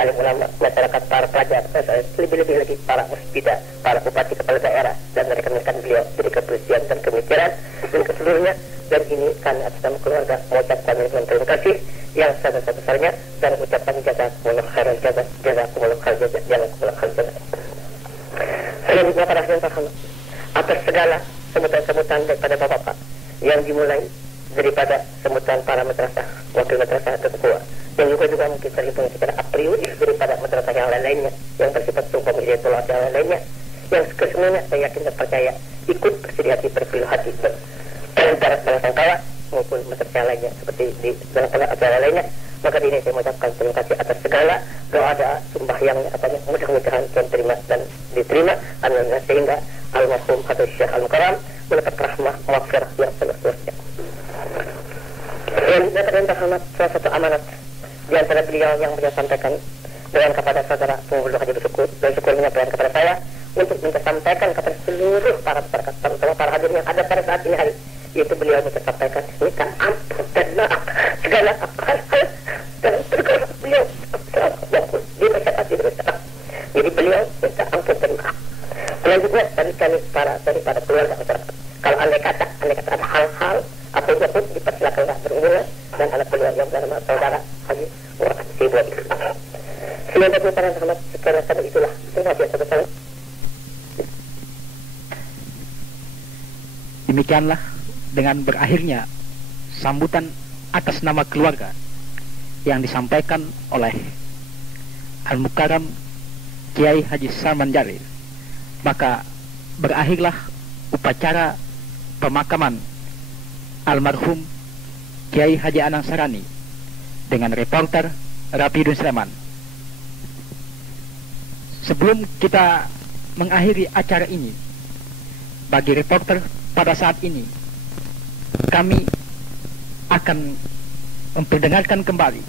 alim ulama, masyarakat, para pelajar, lebih-lebih lagi para musbida, para bupati kepala daerah, dan rekan-rekan beliau dari kepolisian dan kemikiran dan keseluruhnya. Dan ini kami atas nama keluarga mengucapkan terima kasih yang sebesar-besarnya dan ucapkan jazakumullah khairan jazakumullah khairan. Selanjutnya para hadirin terhormat, atas segala sebutan-sebutan daripada bapak-bapak yang dimulai daripada sebutan para madrasah, wakil madrasah atau ketua, yang juga mungkin terhitung secara a priori daripada madrasah yang lain-lainnya yang bersifat sumpah miliatul yang lainnya, yang kesemuanya saya yakin dan percaya ikut bersedia hati, berpilu hati antara sangkawa maupun madrasah lainnya seperti di dalam acara lainnya. Maka ini saya mengucapkan terima kasih atas segala doa sembahyangnya, mudah-mudahan Tuhan terima dan diterima, sehingga almarhum atau Syekh Al-Mukarram mendapat rahmah maghfirah yang seluas-luasnya. Dan terhormat, salah satu amanat di antara beliau yang beliau sampaikan dengan kepada saudara Pengurus Haji bersyukur dan syukur menyampaikan kepada saya untuk minta sampaikan kepada seluruh para masyarakat, terutama para hadirin yang ada pada saat ini hari, yaitu beliau minta sampaikan minta ampun dan maaf segala hal dan tergerak beliau di masyarakat Indonesia. Jadi beliau minta ampun dan maaf. Selanjutnya daripada keluarga masyarakat, kalau andai kata ada hal-hal apapun dipersilakanlah berhubungan dan anak beliau yang bernama saudara Haji Muhammad Sibuan. Selanjutnya para sahabat sekalian, itulah terima kasih sebesar. Demikianlah dengan berakhirnya sambutan atas nama keluarga yang disampaikan oleh Al-Mukarram Kiai Haji Salman Jalil, maka berakhirlah upacara pemakaman almarhum Kiai Haji Anang Sarani dengan reporter Rapidun Sleman. Sebelum kita mengakhiri acara ini, bagi reporter pada saat ini kami akan memperdengarkan kembali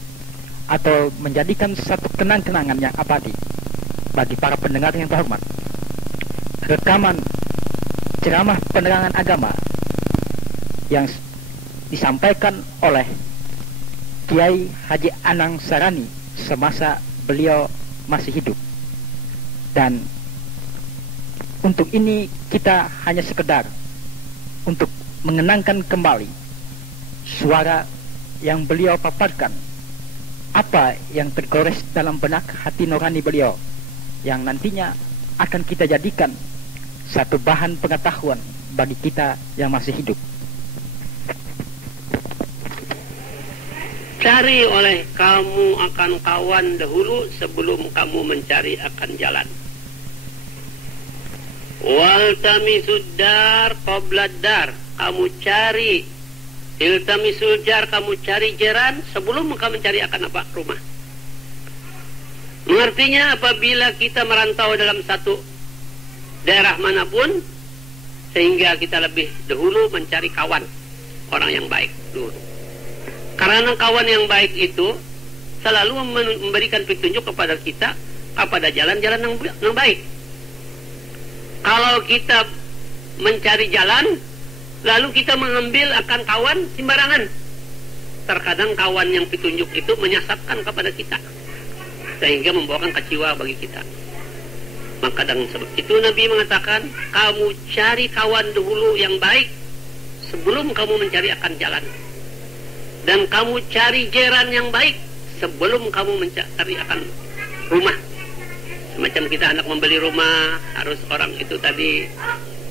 atau menjadikan satu kenang-kenangan yang abadi bagi para pendengar yang terhormat rekaman ceramah penerangan agama yang disampaikan oleh Kiai Haji Anang Sarani semasa beliau masih hidup. Dan untuk ini kita hanya sekedar untuk mengenangkan kembali suara yang beliau paparkan, apa yang tergores dalam benak hati nurani beliau, yang nantinya akan kita jadikan satu bahan pengetahuan bagi kita yang masih hidup. Cari oleh kamu akan kawan dahulu sebelum kamu mencari akan jalan. Waltamisud dar qabla dar, kamu cari iltamisul jar, kamu cari jaran sebelum kamu mencari akan apa? Rumah. Mengertinya apabila kita merantau dalam satu daerah manapun, sehingga kita lebih dahulu mencari kawan, orang yang baik dulu. Karena kawan yang baik itu selalu memberikan petunjuk kepada kita kepada jalan-jalan yang baik. Kalau kita mencari jalan, lalu kita mengambil akan kawan sembarangan, terkadang kawan yang petunjuk itu menyesatkan kepada kita, sehingga membawakan kecewa bagi kita. Maka dengan sebab itu Nabi mengatakan, kamu cari kawan dahulu yang baik sebelum kamu mencari akan jalan. Dan kamu cari jiran yang baik sebelum kamu mencari akan rumah. Semacam kita hendak membeli rumah, harus orang itu tadi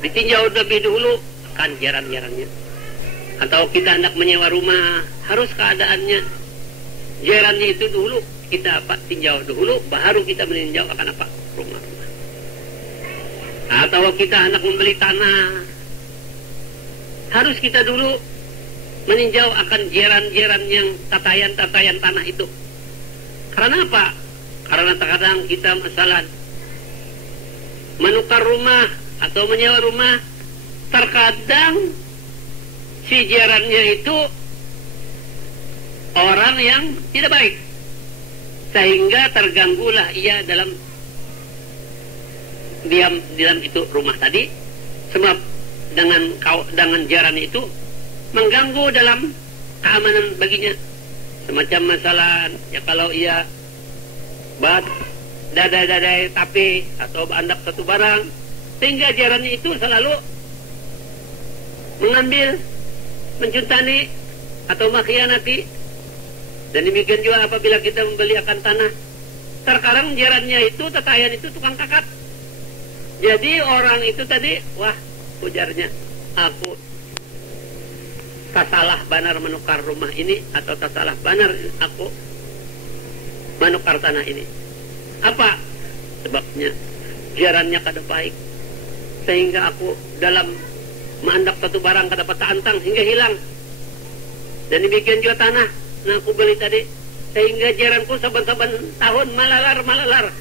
ditinjau lebih dahulu kan jiran-jirannya. Atau kita hendak menyewa rumah, harus keadaannya jirannya itu dulu kita tinjau dahulu, baru kita meninjau akan apa? Rumah-rumah. Atau kita hendak membeli tanah, harus kita dulu meninjau akan jiran-jiran yang tatayan-tatayan tanah itu. Karena apa? Karena terkadang kita masalah menukar rumah atau menyewa rumah, terkadang si jirannya itu orang yang tidak baik, sehingga terganggulah ia dalam diam dalam itu rumah tadi, sebab dengan jirannya itu mengganggu dalam keamanan baginya. Semacam masalah ya, kalau ia dadai tapi atau andap satu barang, sehingga jarannya itu selalu mengambil, mencuntani atau mengkhianati. Dan demikian juga apabila kita membeli akan tanah, terkadang jarannya itu tetayan itu tukang kakak. Jadi orang itu tadi, wah ujarnya, aku tak salah benar menukar rumah ini, atau tak salah benar aku menukar tanah ini. Apa sebabnya? Jarannya kada baik, sehingga aku dalam menandak satu barang kada dapat antang hingga hilang. Dan demikian juga tanah, nah aku beli tadi, sehingga jaranku saban-saban tahun malalar,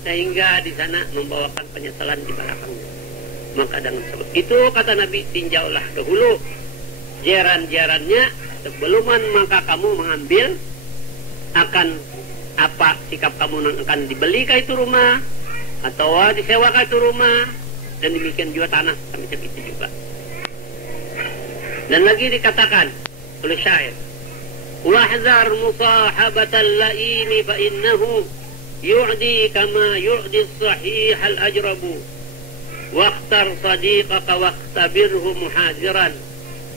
sehingga di sana membawakan penyesalan di belakangnya. Maka dengan sebab itu kata Nabi, tinjaulah dahulu jaran-jarannya sebelum maka kamu mengambil akan apa sikap kamu akan dibeli kah itu rumah atau disewa kah itu rumah, dan demikian juga tanah semacam itu juga. Dan lagi dikatakan oleh syair, wahzar musahabatal laimi fa innahu yu'di kama yu'di as-sahih al-ajrabu waqtar sadiqaka waqtabirhu muhaziran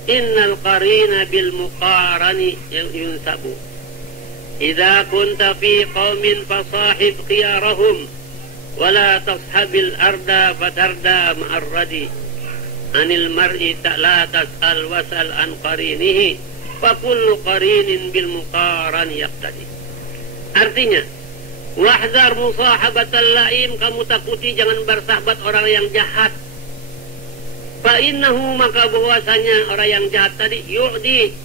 innal qarina bil muqarani yunsabu idza kunta fi qaumin fasahib khiyarahum wala tashabil arda fatarda ma'arradi anil mar'i la tas'al wasal an qarinihi fa kullu qarinin bil muqarani yaqtadi. Artinya, wahzar musahabatal laim, kamu takuti jangan bersahabat orang yang jahat. Fa innahu, maka bahwasanya orang yang jahat tadi yu'di,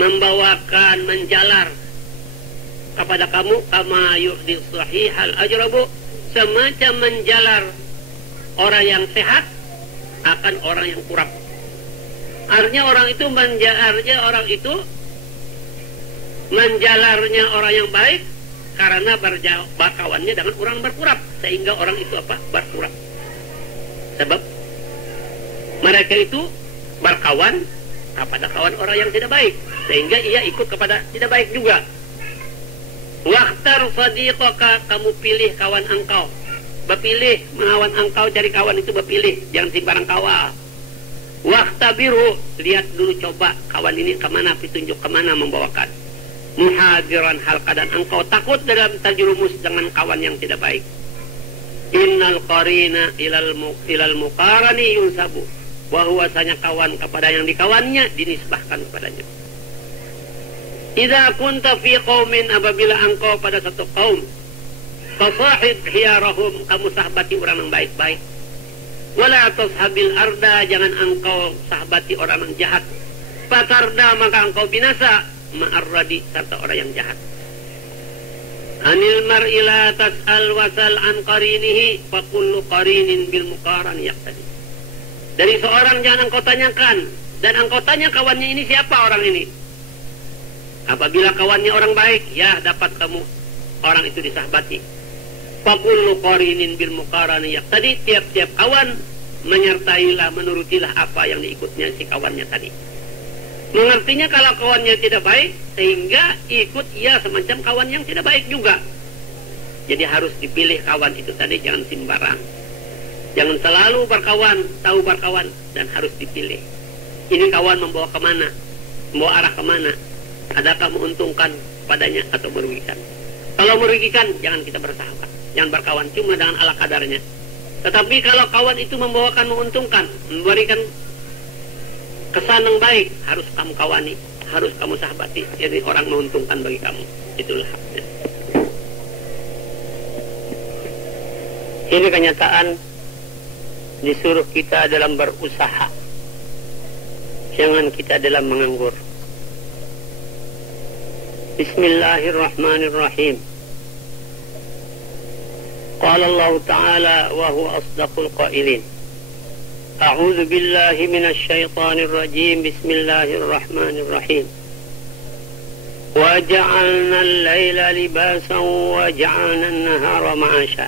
membawakan, menjalar kepada kamu kama yu'di sahih al ajrabu, semacam menjalar orang yang sehat akan orang yang kurang. Artinya orang itu menjalarnya orang yang baik karena berkawannya dengan orang berkurap, sehingga orang itu berkurap. Sebab mereka itu berkawan kepada kawan orang yang tidak baik, sehingga ia ikut kepada tidak baik juga. Waqtar sadiqaka, kamu pilih kawan engkau. Bepilih mengawan engkau, cari kawan itu bepilih, jangan sembarang kawan. Waqtabiru, lihat dulu, coba kawan ini kemana, petunjuk kemana membawakan. Muhadiran, hal keadaan engkau takut dalam terjerumus dengan kawan yang tidak baik. Innal qarina ilal muqarani yunsabu, bahwasanya kawan kepada yang dikawannya dinisbahkan kepadanya. Idza kunta fi qaumin, apabila engkau pada satu kaum, fasahib khiyarahum, kamu sahabati orang yang baik-baik. Wala tashabil arda, jangan engkau sahabati orang yang jahat. Fatarda, maka engkau binasa, ma'arradi, serta orang yang jahat. Anil mar'i la tas'al wasal an qarinihi, fa kullu qarinin bil muqaran yaqtadi. Dari seorang jangan engkau tanyakan, dan engkau tanya kawannya ini siapa orang ini. Apabila kawannya orang baik, ya dapat kamu orang itu disahabati. Fakullu qarinin bil muqarani yaqtadi, tiap-tiap kawan menyertailah, menurutilah apa yang diikutnya si kawannya tadi. Mengertinya kalau kawannya tidak baik, sehingga ikut ia semacam kawan yang tidak baik juga. Jadi harus dipilih kawan itu tadi, jangan sembarang. Jangan selalu berkawan, tahu berkawan, dan harus dipilih. Ini kawan membawa kemana, membawa arah kemana, adakah menguntungkan padanya atau merugikan. Kalau merugikan, jangan kita bersahabat, jangan berkawan, cuma dengan ala kadarnya. Tetapi kalau kawan itu membawakan, menguntungkan, memberikan kesan yang baik, harus kamu kawani, harus kamu sahabati. Jadi orang menguntungkan bagi kamu, itulah haknya. Ini kenyataan disuruh kita dalam berusaha, jangan kita dalam menganggur. Bismillahirrahmanirrahim. Qala Allah Ta'ala wa huwa asdaqul qailin. A'udzu billahi minasy syaithanir rajim. Bismillahirrahmanirrahim. Wa ja'alna al-laila libasan wa ja'alna an-nahara ma'asha.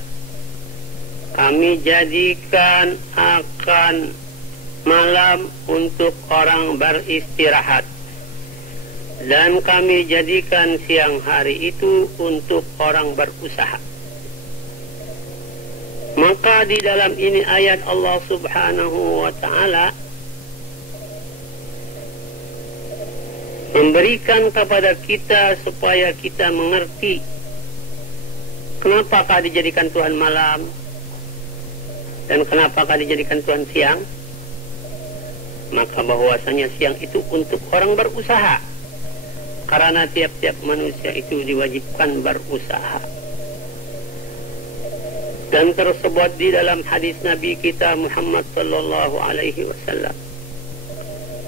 Kami jadikan akan malam untuk orang beristirahat. Dan kami jadikan siang hari itu untuk orang berusaha. Maka di dalam ini ayat Allah Subhanahu wa ta'ala memberikan kepada kita supaya kita mengerti kenapakah dijadikan Tuhan malam dan kenapakah dijadikan Tuhan siang. Maka bahwasanya siang itu untuk orang berusaha, karena tiap-tiap manusia itu diwajibkan berusaha. Dan tersebut di dalam hadis Nabi kita Muhammad sallallahu alaihi wasallam,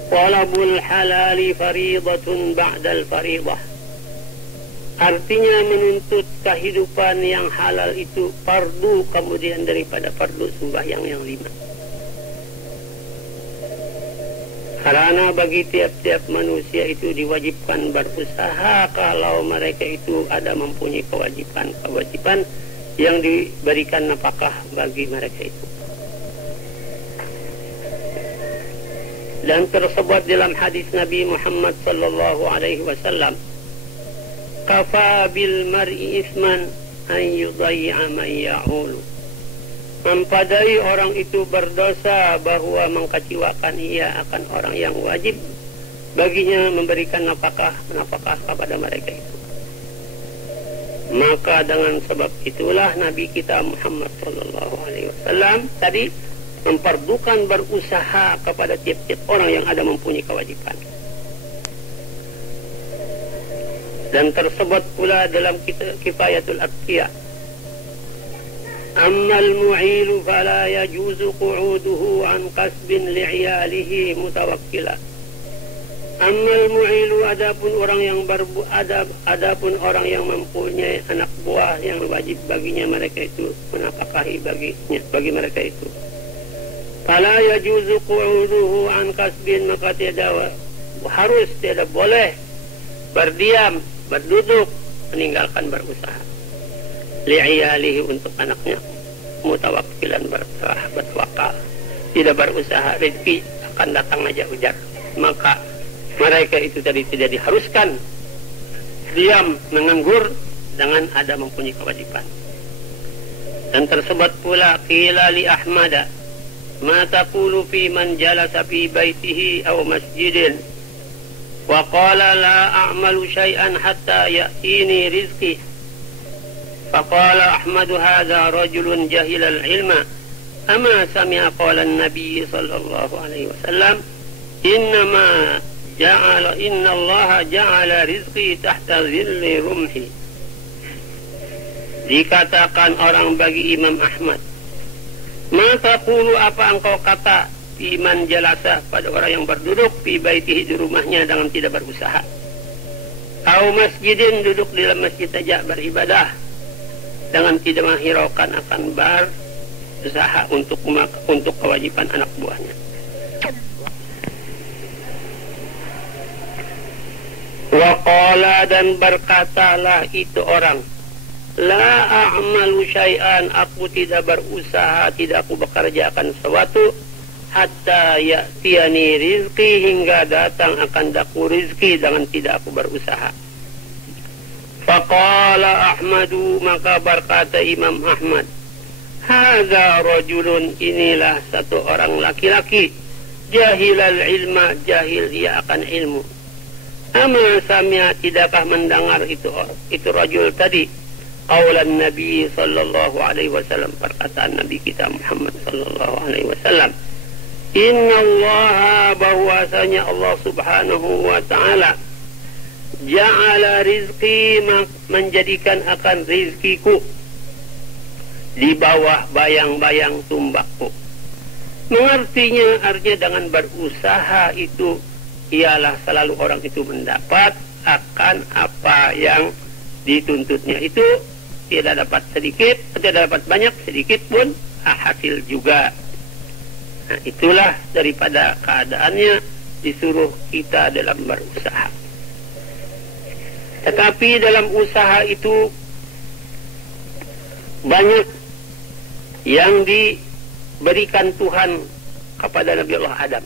talabul halali faridatun ba'dal faridah. Artinya menuntut kehidupan yang halal itu fardu kemudian daripada fardu sembahyang yang 5. Karena bagi tiap-tiap manusia itu diwajibkan berusaha kalau mereka itu ada mempunyai kewajiban yang diberikan nafkah bagi mereka itu. Dan tersebut dalam hadis Nabi Muhammad sallallahu alaihi wasallam, kafa bil mar'i isman an yudayya man ya'ulu. Mempadai orang itu berdosa bahwa mengkecewakan ia akan orang yang wajib baginya memberikan nafkah kepada mereka itu. Maka dengan sebab itulah Nabi kita Muhammad sallallahu alaihi wasallam tadi memperdukan berusaha kepada tiap-tiap orang yang ada mempunyai kewajiban. Dan tersebut pula dalam Kifayatul Atqiya, ammal mu'ilu fala yajuzu qu'uduhu an kasbin li'iyalihi mutawakkila. Ammal mu'ilu, adapun orang yang adapun orang yang mempunyai anak buah yang wajib baginya mereka itu menafkahi bagi mereka itu. Fala yajuzu qu'uduhu an kasbin, maka tidak boleh berdiam, berduduk, meninggalkan berusaha. Li'iyalihi, untuk anaknya, mutawakkilan, bertawakal, tidak berusaha, rezeki akan datang aja ujar. Maka mereka itu tadi tidak diharuskan diam menganggur dengan ada mempunyai kewajiban. Dan tersebut pula qila li Ahmada ma taqulu fi man jalasa fi baitihi aw masjidin wa qala la a'malu syai'an hatta ya'tini rizqi. فقال أحمد هذا رجل جهل العلم أما سمع قول النبي صلى الله عليه وسلم إن الله جعل رزقي تحت ظل رمحي. Dikatakan orang bagi Imam Ahmad, ma taqulu, apa engkau kata, iman jalasa, pada orang yang berduduk fi baitihi, di rumahnya dengan tidak berusaha, au masjidin, duduk di dalam masjid saja beribadah dengan tidak menghiraukan akan berusaha untuk kewajiban anak buahnya. Wa qala, dan berkatalah itu orang, la a'malu syai'an, aku tidak berusaha, tidak aku bekerjakan sesuatu, hatta ya'tiyani rizqi, hingga datang akan daku rizki dengan tidak aku berusaha. Faqala Ahmadu, maka berkata Imam Ahmad, hadza rajulun, inilah satu orang laki-laki, jahilal ilma, jahil ia akan ilmu. Ama sami'a, tidakkah mendengar itu rajul tadi qaulan Nabi sallallahu alaihi wasallam, perkataan Nabi kita Muhammad sallallahu alaihi wasallam, innallaha, bahwasanya Allah subhanahu wa ta'ala, ja'ala rizqi, menjadikan akan rizkiku di bawah bayang-bayang tumbakku. Mengertinya, artinya dengan berusaha itu ialah selalu orang itu mendapat akan apa yang dituntutnya itu, tidak dapat sedikit, tidak dapat banyak, sedikit pun hasil juga. Nah, itulah daripada keadaannya disuruh kita dalam berusaha. Tetapi dalam usaha itu banyak yang diberikan Tuhan kepada Nabi Allah Adam.